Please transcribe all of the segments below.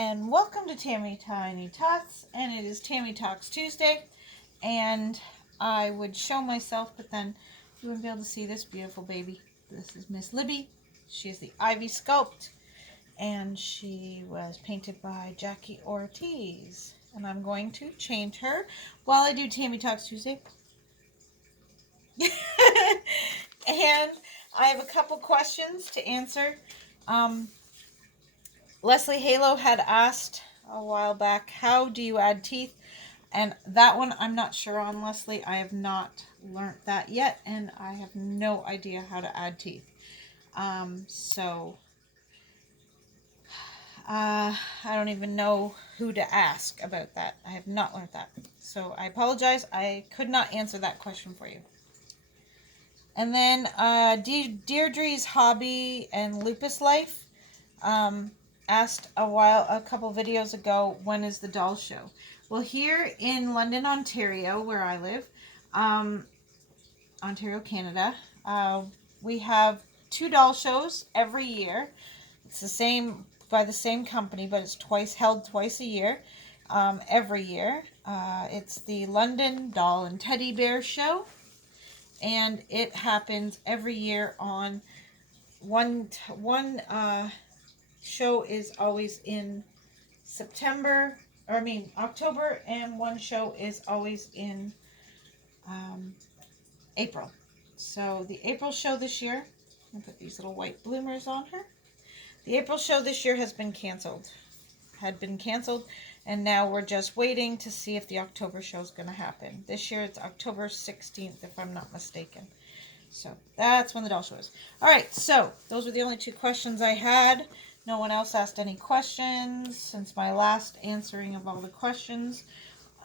and welcome to Tammy Tiny Tots, and it is Tammy Talks Tuesday, and I would show myself, but then you wouldn't be able to see this beautiful baby. This is Miss Libby. She is the Ivy Sculpt, and she was painted by Jackie Ortiz, and I'm going to change her while I do Tammy Talks Tuesday. And I have a couple questions to answer. Leslie Halo had asked a while back, how do you add teeth? And that one I'm not sure on, Leslie. I have not learnt that yet, and I have no idea how to add teeth. I don't even know who to ask about that. I have not learned that. So I apologize. I could not answer that question for you. And then Deirdre's Hobby and Lupus Life asked a couple videos ago, when is the doll show? Well, here in London, Ontario, where I live, Ontario, Canada, we have 2 doll shows every year. It's the same, by the same company, but it's held twice a year, every year. It's the London Doll and Teddy Bear Show, and it happens every year on one show is always in October, and one show is always in April. So the April show this year, I'll put these little white bloomers on her. The April show this year had been canceled, and now we're just waiting to see if the October show is going to happen. This year it's October 16th, if I'm not mistaken. So that's when the doll show is. All right, so those were the only 2 questions I had. No one else asked any questions since my last answering of all the questions.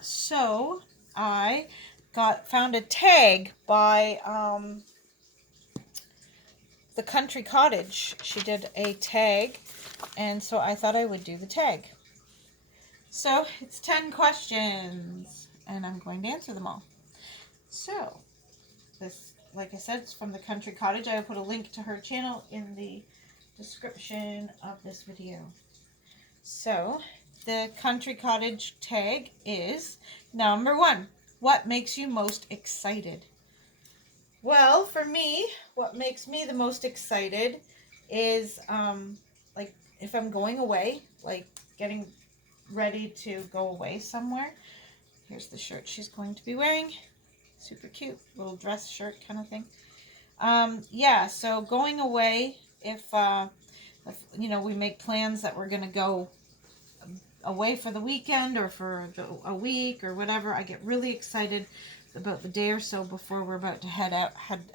So I found a tag by the Country Cottage. She did a tag, and so I thought I would do the tag. So it's 10 questions, and I'm going to answer them all. So this, like I said, it's from the Country Cottage. I will put a link to her channel in the description of this video. So the Country Cottage tag is number 1. What makes you most excited? Well, for me, what makes me the most excited is like if I'm going away, like getting ready to go away somewhere. Here's the shirt she's going to be wearing. Super cute little dress shirt kind of thing. Yeah, so going away, if you know, we make plans that we're going to go away for the weekend or for a week or whatever, I get really excited about the day or so before we're about to head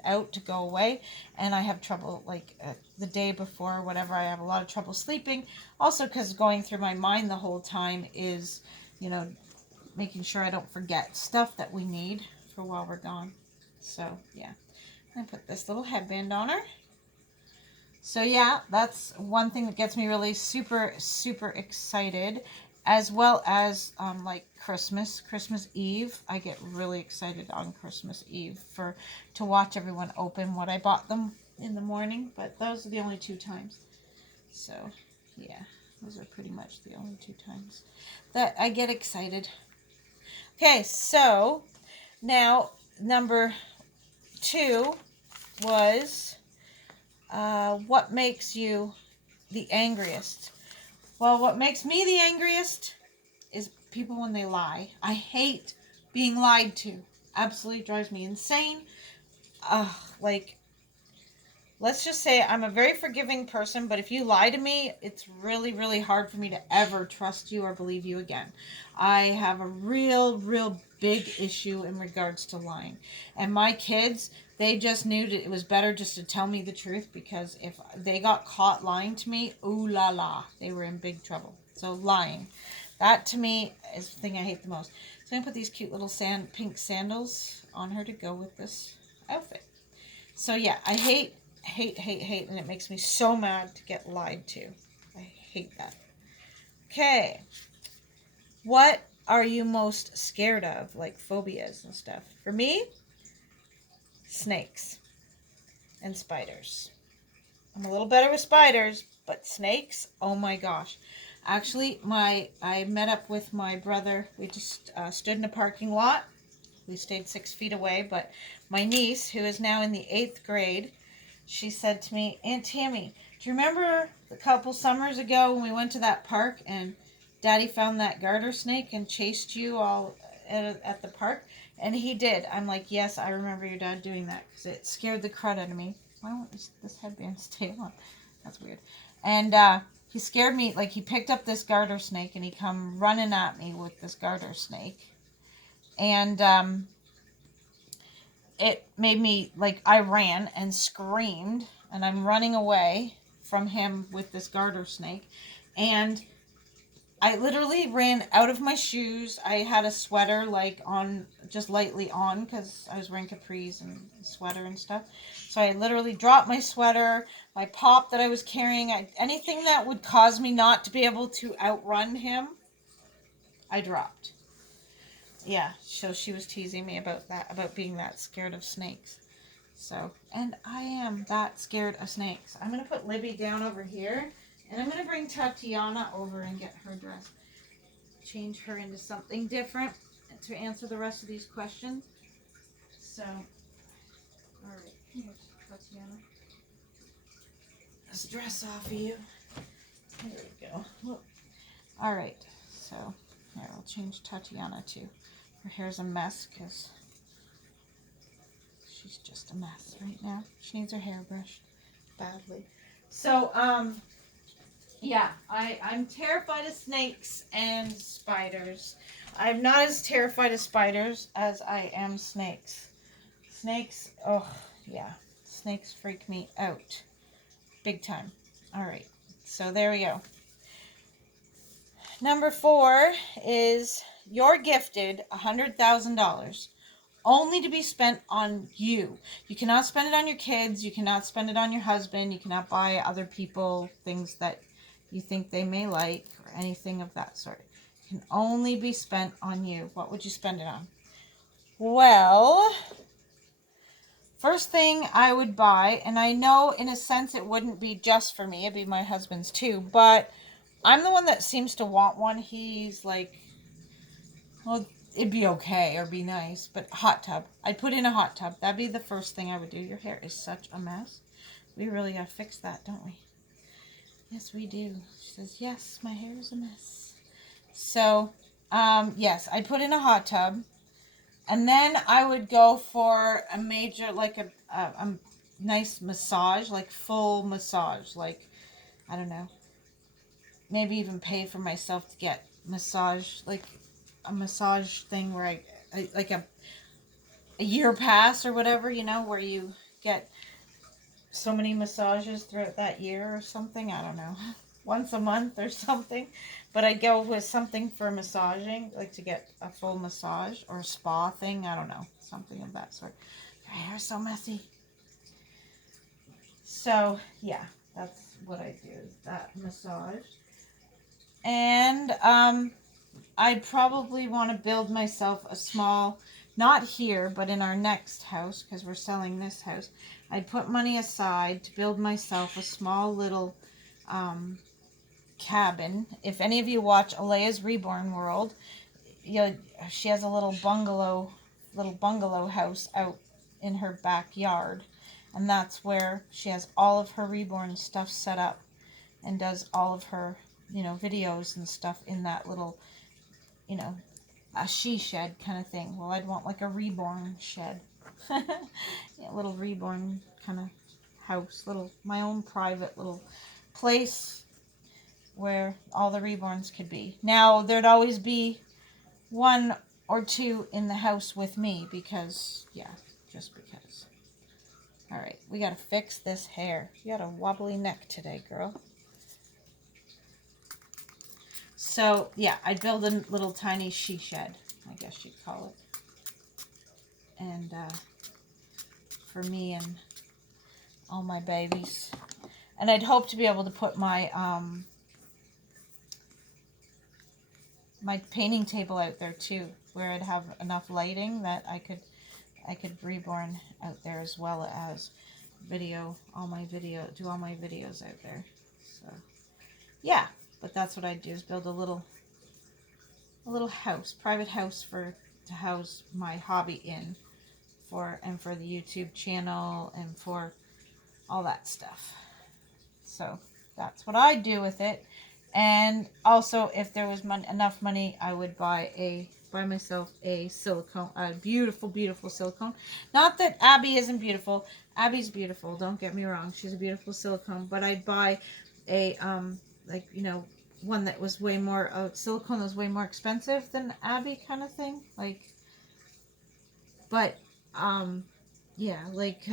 out to go away, and I have trouble, like the day before or whatever, I have a lot of trouble sleeping, also because going through my mind the whole time is, you know, making sure I don't forget stuff that we need for while we're gone. So yeah, I put this little headband on her. So yeah, that's one thing that gets me really super excited, as well as like Christmas Eve. I get really excited on Christmas Eve to watch everyone open what I bought them in the morning, but those are the only 2 times. So yeah, those are pretty much the only 2 times that I get excited. Okay, so now number 2 was what makes you the angriest? Well, what makes me the angriest is people when they lie. I hate being lied to. Absolutely drives me insane. Like, let's just say I'm a very forgiving person, but if you lie to me, it's really hard for me to ever trust you or believe you again. I have a real big issue in regards to lying. And my kids, they just knew that it was better just to tell me the truth, because if they got caught lying to me, ooh la la, they were in big trouble. So lying, that to me is the thing I hate the most. So I'm going to put these cute little pink sandals on her to go with this outfit. So yeah, I hate, and it makes me so mad to get lied to. I hate that. Okay. What are you most scared of? Like phobias and stuff. For me, snakes and spiders. I'm a little better with spiders, but snakes, oh my gosh. Actually, I met up with my brother. We just stood in a parking lot. We stayed 6 feet away, but my niece, who is now in the 8th grade, she said to me, Aunt Tammy, do you remember a couple summers ago when we went to that park and Daddy found that garter snake and chased you all at the park? And he did. I'm like, yes, I remember your dad doing that because it scared the crud out of me. Why won't this headband stay on? That's weird. And he scared me. Like, he picked up this garter snake and he come running at me with this garter snake. And it made me, like, I ran and screamed. And I'm running away from him with this garter snake. And I literally ran out of my shoes. I had a sweater like on, just lightly on, because I was wearing capris and sweater and stuff. So I literally dropped my sweater, my pop that I was carrying, anything that would cause me not to be able to outrun him, I dropped. Yeah, so she was teasing me about that, about being that scared of snakes. So, and I am that scared of snakes. I'm going to put Libby down over here. And I'm going to bring Tatiana over and get her dressed. Change her into something different to answer the rest of these questions. So, alright, here's Tatiana. Let's dress off of you. There we go. Alright, so here, I'll change Tatiana too. Her hair's a mess because she's just a mess right now. She needs her hair brushed badly. So, yeah, I'm terrified of snakes and spiders. I'm not as terrified of spiders as I am snakes. Snakes, oh, yeah. Snakes freak me out. Big time. All right, so there we go. Number 4 is you're gifted $100,000 only to be spent on you. You cannot spend it on your kids. You cannot spend it on your husband. You cannot buy other people things that you think they may like or anything of that sort. It can only be spent on you. What would you spend it on? Well, first thing I would buy, and I know in a sense it wouldn't be just for me, it'd be my husband's too, but I'm the one that seems to want one. He's like, well, it'd be okay or be nice, but hot tub. I'd put in a hot tub. That'd be the first thing I would do. Your hair is such a mess. We really gotta fix that, don't we? Yes, we do. She says, yes, my hair is a mess. So, yes, I'd put in a hot tub. And then I would go for a major, like a nice massage, like full massage. Like, I don't know, maybe even pay for myself to get massage, like a massage thing where I like a year pass or whatever, you know, where you get so many massages throughout that year or something. I don't know, once a month or something. But I go with something for massaging, like to get a full massage or a spa thing. I don't know, something of that sort. Your hair's so messy. So yeah, that's what I do, that massage. And I'd probably want to build myself a small, not here, but in our next house, because we're selling this house. I'd put money aside to build myself a small little cabin. If any of you watch Alea's Reborn World, she has a little bungalow house out in her backyard. And that's where she has all of her reborn stuff set up and does all of her, videos and stuff in that little, a she shed kind of thing. Well, I'd want like a reborn shed. Yeah, little reborn kind of house, my own private little place where all the reborns could be. Now, there'd always be 1 or 2 in the house with me because, yeah, just because. All right, we got to fix this hair. You got a wobbly neck today, girl. So, yeah, I'd build a little tiny she shed, I guess you'd call it. And for me and all my babies. And I'd hope to be able to put my my painting table out there too, where I'd have enough lighting that I could reborn out there, as well as do all my videos out there. So yeah, but But that's what I'd do, is build a little house, private house to house my hobby in, for the YouTube channel and for all that stuff. So that's what I do with it. And also, if there was enough money, I would buy myself a silicone, a beautiful silicone. Not that Abby isn't beautiful. Abby's beautiful, don't get me wrong, she's a beautiful silicone, but I'd buy a like, you know, one that was way more silicone that was way more expensive than Abby, kind of thing. Like, but yeah, like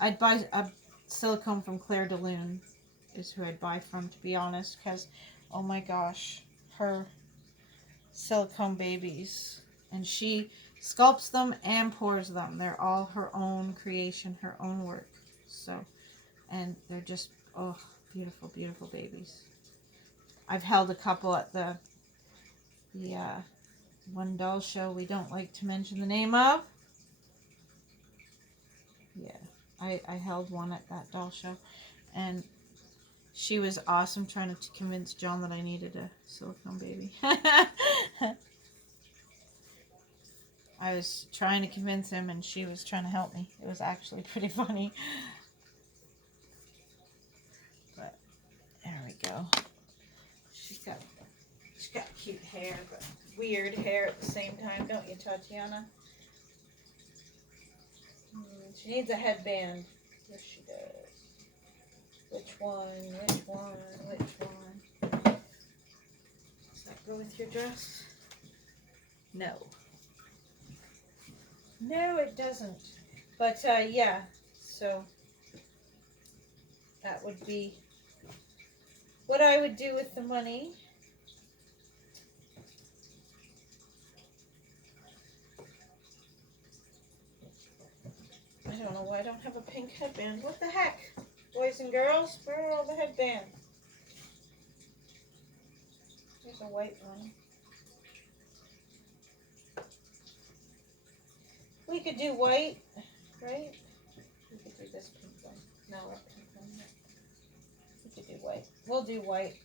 I'd buy a silicone from Claire de Lune is who I'd buy from, to be honest, because oh my gosh, her silicone babies, and she sculpts them and pours them. They're all her own creation, her own work. So, and they're just, oh, beautiful, beautiful babies. I've held a couple at the one doll show we don't like to mention the name of. Yeah, I held one at that doll show, and she was awesome, trying to convince John that I needed a silicone baby. I was trying to convince him, and she was trying to help me. It was actually pretty funny. But there we go. She's got cute hair, but weird hair at the same time, don't you, Tatiana? She needs a headband. Yes, she does. Which one? Which one? Which one? Does that go with your dress? No. No, it doesn't. But, yeah. So, that would be what I would do with the money. I don't know why I don't have a pink headband. What the heck? Boys and girls, where are all the headbands? There's a white one. We could do white, right? We could do this pink one. No, that pink one. We could do white. We'll do white.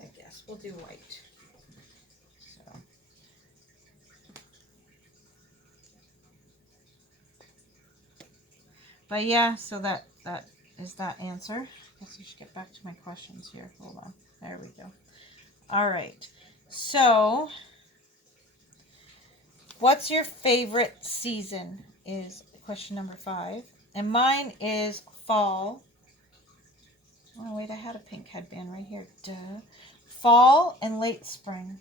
I guess we'll do white. So. But yeah, so that is that answer. I guess I should get back to my questions here. Hold on. There we go. All right. So, what's your favorite season is question number 5. And mine is fall. Oh, wait, I had a pink headband right here. Duh. Fall and late spring.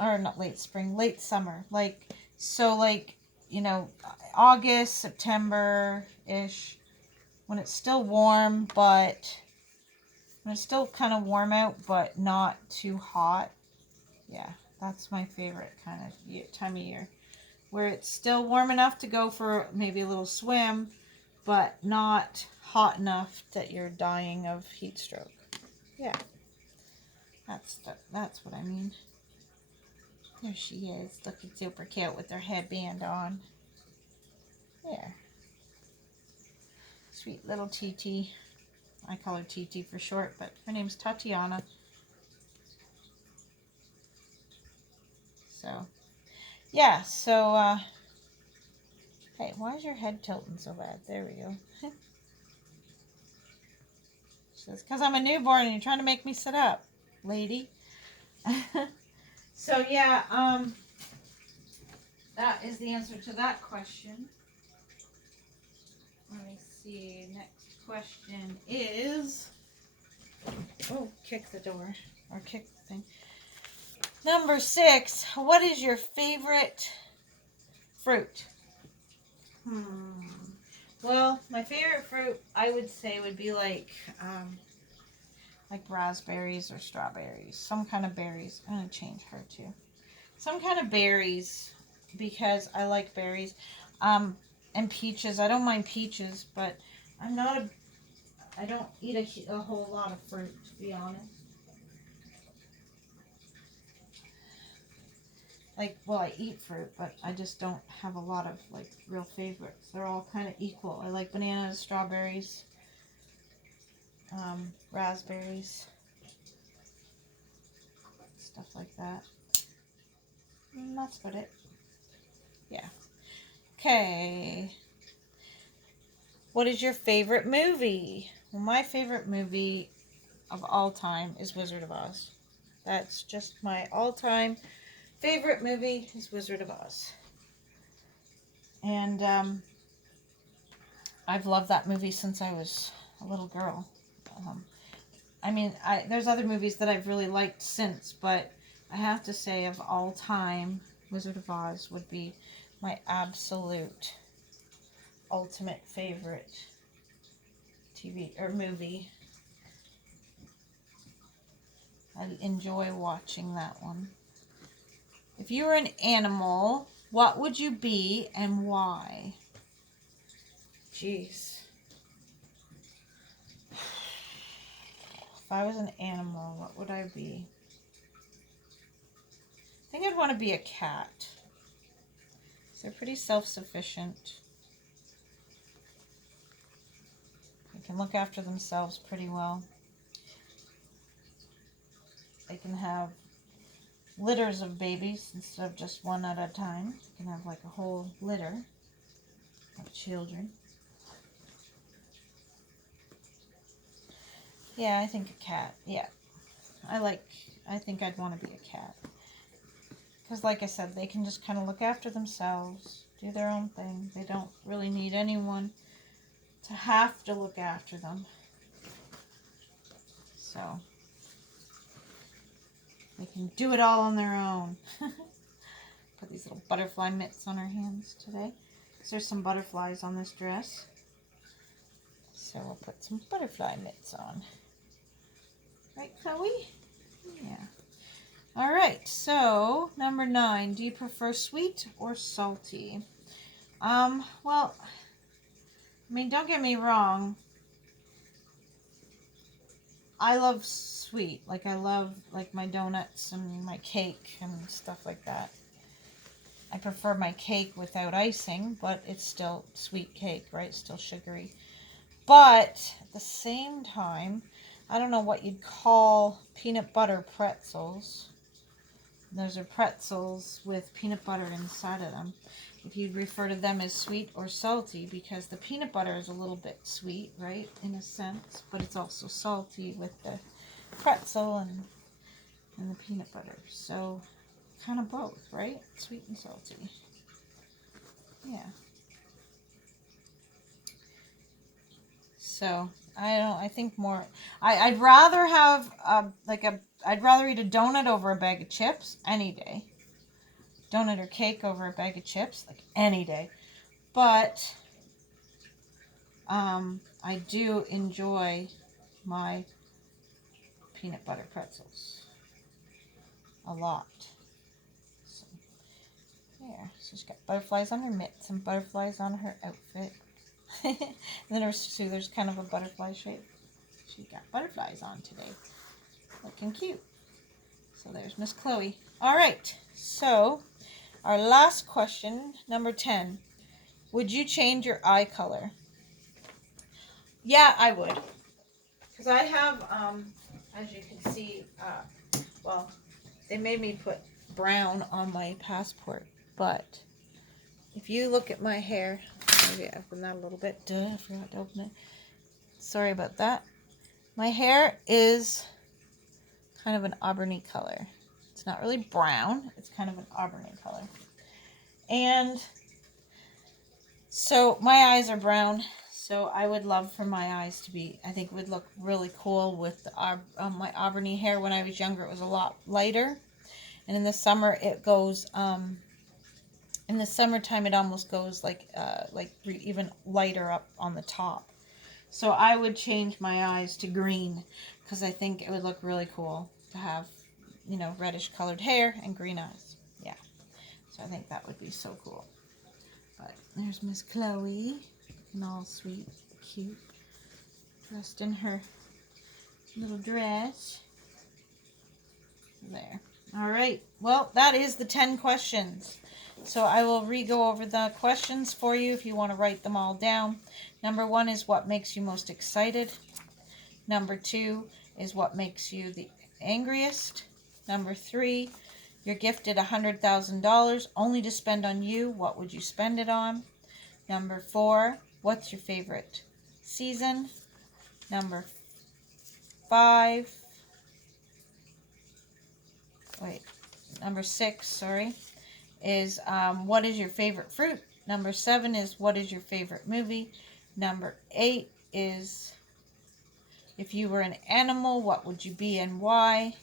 Or not late spring, late summer. Like, so like, you know, August, September-ish. When it's still warm, but when it's still kind of warm out, but not too hot. Yeah, that's my favorite kind of time of year. Where it's still warm enough to go for maybe a little swim, but not hot enough that you're dying of heat stroke. Yeah, that's what I mean. There she is, looking super cute with her headband on. There. Sweet little TT. I call her TT for short, but her name's Tatiana. So, yeah, so, hey, why is your head tilting so bad? There we go. She says, because I'm a newborn and you're trying to make me sit up, lady. So, yeah, that is the answer to that question. Let me see. Next question is... Oh, kick the door. Or kick the thing. Number 6. What is your favorite fruit? Well, my favorite fruit, I would say, would be like raspberries or strawberries. Some kind of berries. I'm going to change her too. Some kind of berries, because I like berries. And peaches. I don't mind peaches, but I don't eat a whole lot of fruit, to be honest. like, well, I eat fruit, but I just don't have a lot of, like, real favorites. They're all kind of equal. I like bananas, strawberries, raspberries, stuff like that. And that's about it. Yeah. Okay. What is your favorite movie? Well, my favorite movie of all time is Wizard of Oz. That's just my all-time favorite movie is Wizard of Oz. And I've loved that movie since I was a little girl. I mean, there's other movies that I've really liked since, but I have to say of all time, Wizard of Oz would be my absolute ultimate favorite TV or movie. I enjoy watching that one. If you were an animal, what would you be and why? Jeez. If I was an animal, what would I be? I think I'd want to be a cat. They're pretty self-sufficient. They can look after themselves pretty well. They can have litters of babies instead of just one at a time. You can have like a whole litter of children. Yeah, I think a cat. Yeah. I think I'd want to be a cat. Because like I said, they can just kind of look after themselves, do their own thing. They don't really need anyone to have to look after them. So, they can do it all on their own. Put these little butterfly mitts on her hands today. So there's some butterflies on this dress. So we'll put some butterfly mitts on. Right, Chloe? Yeah. All right, so number 9. Do you prefer sweet or salty? Well, I mean, don't get me wrong. I love sweet. Like, I love, like, my donuts and my cake and stuff like that. I prefer my cake without icing, but it's still sweet cake, right? It's still sugary. But at the same time, I don't know what you'd call peanut butter pretzels. Those are pretzels with peanut butter inside of them. If you'd refer to them as sweet or salty, because the peanut butter is a little bit sweet, right, in a sense, but it's also salty with the pretzel and the peanut butter. So, kind of both, right? Sweet and salty. Yeah. So, I think more, I'd rather have, I'd rather eat a donut over a bag of chips any day. Donut or cake over a bag of chips, like any day. But, I do enjoy my peanut butter pretzels a lot. So, there. So she's got butterflies on her mitts and butterflies on her outfit. And then there's kind of a butterfly shape. She got butterflies on today. Looking cute. So there's Miss Chloe. All right. So our last question, number 10. Would you change your eye color? Yeah, I would. Because I have, as you can see, well, they made me put brown on my passport. But if you look at my hair, maybe I open that a little bit. Duh, I forgot to open it. Sorry about that. My hair is kind of an auburny color. It's not really brown. It's kind of an auburny color. And so my eyes are brown. So I would love for my eyes to be, I think would look really cool with my auburny hair. When I was younger, it was a lot lighter. And in the summer, it goes, in the summertime, it almost goes like even lighter up on the top. So I would change my eyes to green because I think it would look really cool to have, reddish colored hair and green eyes. Yeah. So I think that would be so cool. But there's Miss Chloe, looking all sweet, cute, dressed in her little dress. There. All right. Well, that is the 10 questions. So I will re-go over the questions for you if you want to write them all down. Number 1 is what makes you most excited. Number 2 is what makes you the angriest. Number 3, you're gifted $100,000 only to spend on you. What would you spend it on? Number 4, what's your favorite season? Number 5, number 6, sorry, is what is your favorite fruit? Number 7 is what is your favorite movie? Number 8 is if you were an animal, what would you be and why?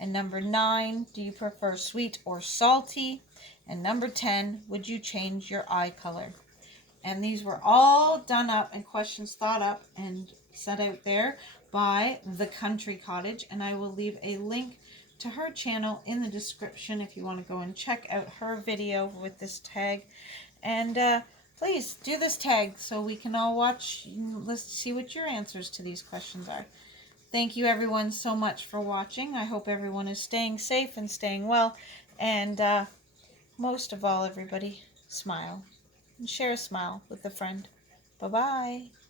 And number 9, do you prefer sweet or salty? And number 10, would you change your eye color? And these were all done up and questions thought up and set out there by the Country Cottage. And I will leave a link to her channel in the description if you want to go and check out her video with this tag. And please do this tag so we can all watch. Let's see what your answers to these questions are. Thank you everyone so much for watching. I hope everyone is staying safe and staying well. And most of all, everybody, smile. And share a smile with a friend. Bye-bye.